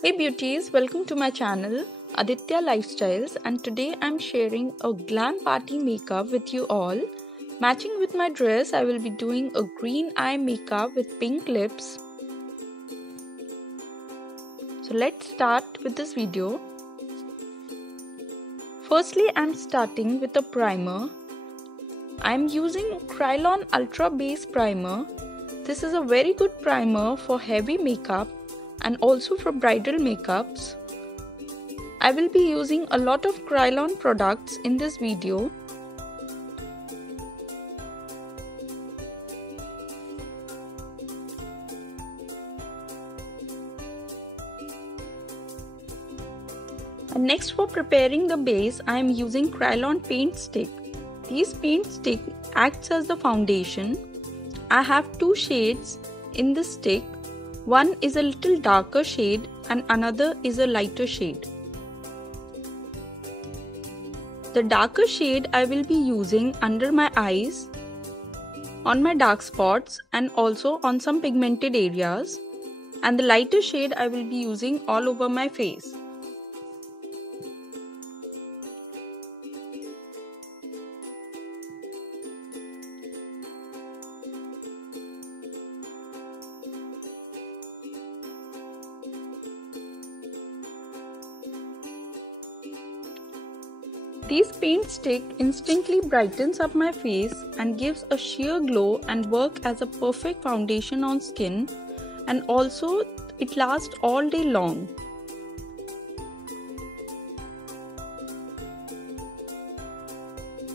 Hey beauties, welcome to my channel Aditya Lifestyles, and today I'm sharing a glam party makeup with you all. Matching with my dress, I will be doing a green eye makeup with pink lips. So let's start with this video. Firstly, I'm starting with a primer. I'm using Krylon Ultra Base Primer. This is a very good primer for heavy makeup and also for bridal makeups. I will be using a lot of Krylon products in this video. And next, for preparing the base, I am using Krylon Paint Stick. This paint stick acts as the foundation. I have two shades in this stick. One is a little darker shade and another is a lighter shade. The darker shade I will be using under my eyes, on my dark spots and also on some pigmented areas, and the lighter shade I will be using all over my face. This paint stick instantly brightens up my face and gives a sheer glow and work as a perfect foundation on skin, and also it lasts all day long.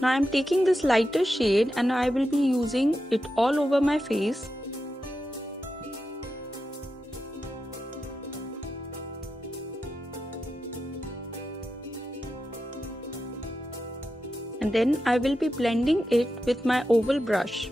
Now I am taking this lighter shade and I will be using it all over my face. And then I will be blending it with my oval brush.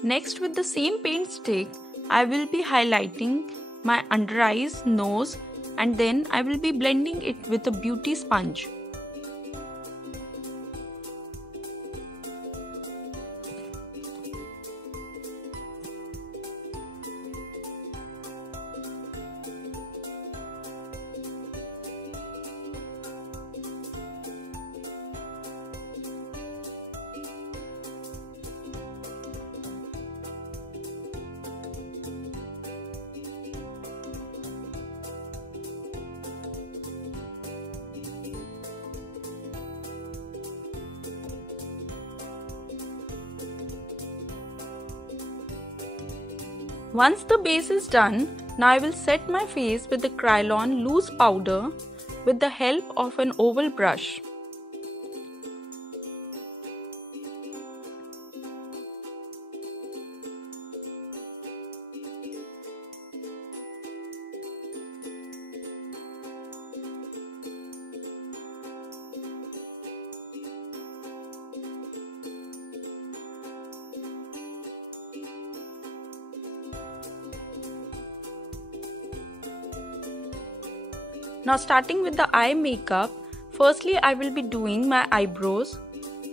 Next, with the same paint stick, I will be highlighting my under eyes, nose, and then I will be blending it with a beauty sponge. Once the base is done, now I will set my face with the Krylon loose powder with the help of an oval brush. Now starting with the eye makeup, firstly I will be doing my eyebrows.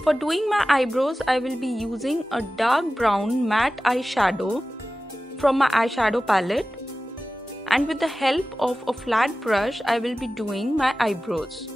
For doing my eyebrows, I will be using a dark brown matte eyeshadow from my eyeshadow palette, and with the help of a flat brush I will be doing my eyebrows.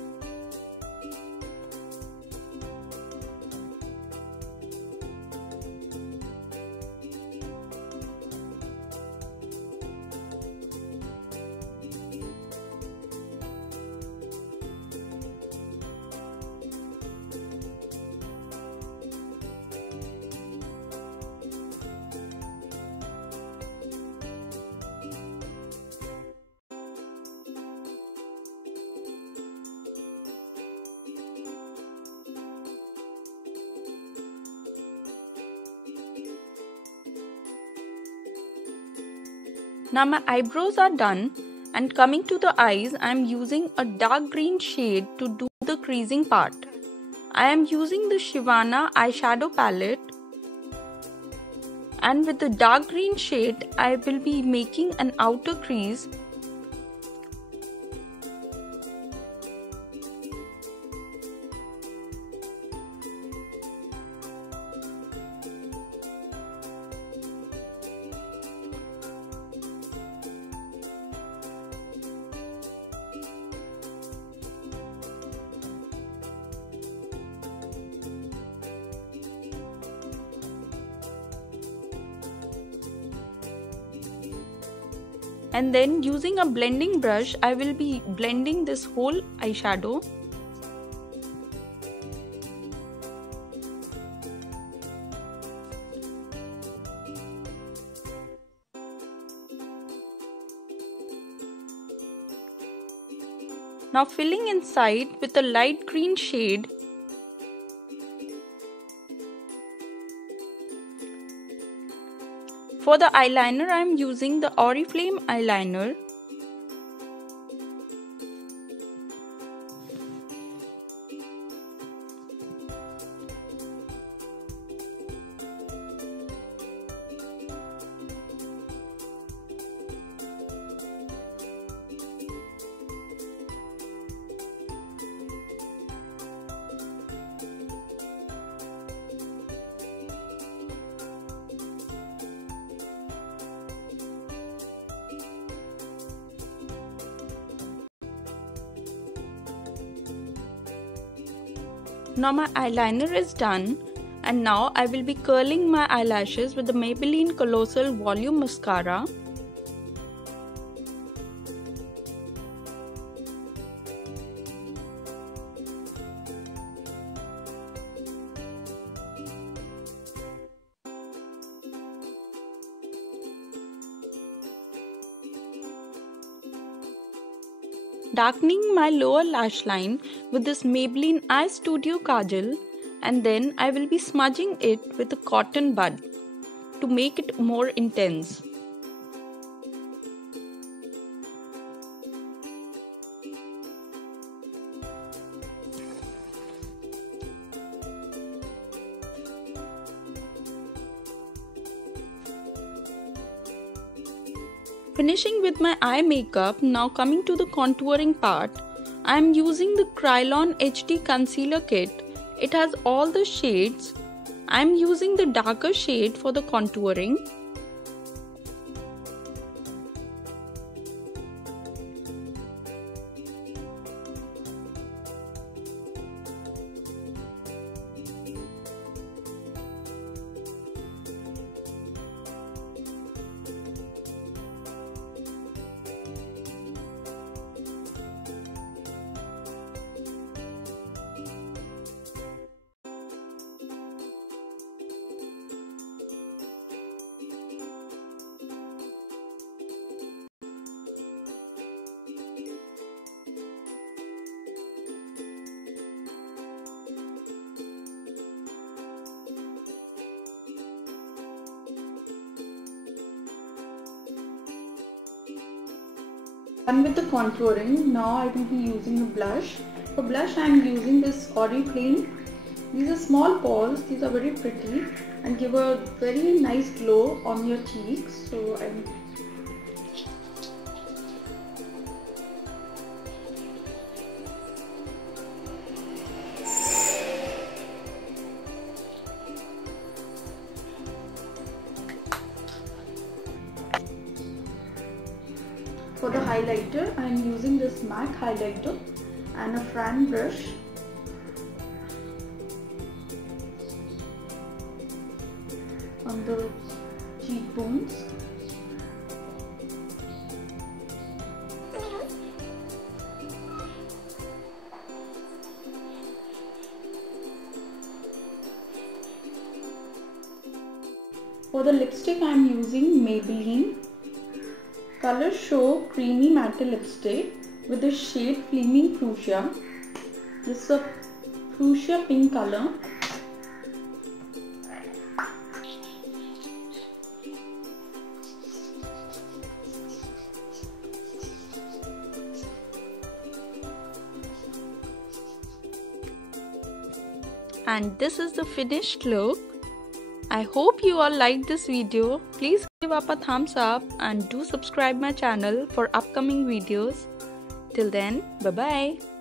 Now my eyebrows are done, and coming to the eyes, I am using a dark green shade to do the creasing part. I am using the Shivvana eyeshadow palette, and with the dark green shade I will be making an outer crease. And then using a blending brush, I will be blending this whole eyeshadow. Now filling inside with a light green shade. For the eyeliner, I am using the Oriflame eyeliner. Now my eyeliner is done, and now I will be curling my eyelashes with the Maybelline Collosal Volume Mascara. Darkening my lower lash line with this Maybelline Eye Studio kajal, and then I will be smudging it with a cotton bud to make it more intense. Finishing with my eye makeup, now coming to the contouring part, I am using the Krylon HD Concealer Kit. It has all the shades. I am using the darker shade for the contouring. Done with the contouring, now I will be using a blush. For blush I am using this Oriflame. These are small balls, these are very pretty and give a very nice glow on your cheeks. So for the highlighter, I am using this MAC highlighter and a fan brush. On the cheekbones. For the lipstick, I am using Maybelline Color Show Creamy Matte Lipstick with the shade Flaming Fuchsia. This is a fuchsia pink color. and this is the finished look. I hope you all liked this video. Please give up a thumbs up and do subscribe my channel for upcoming videos. Till then, bye bye.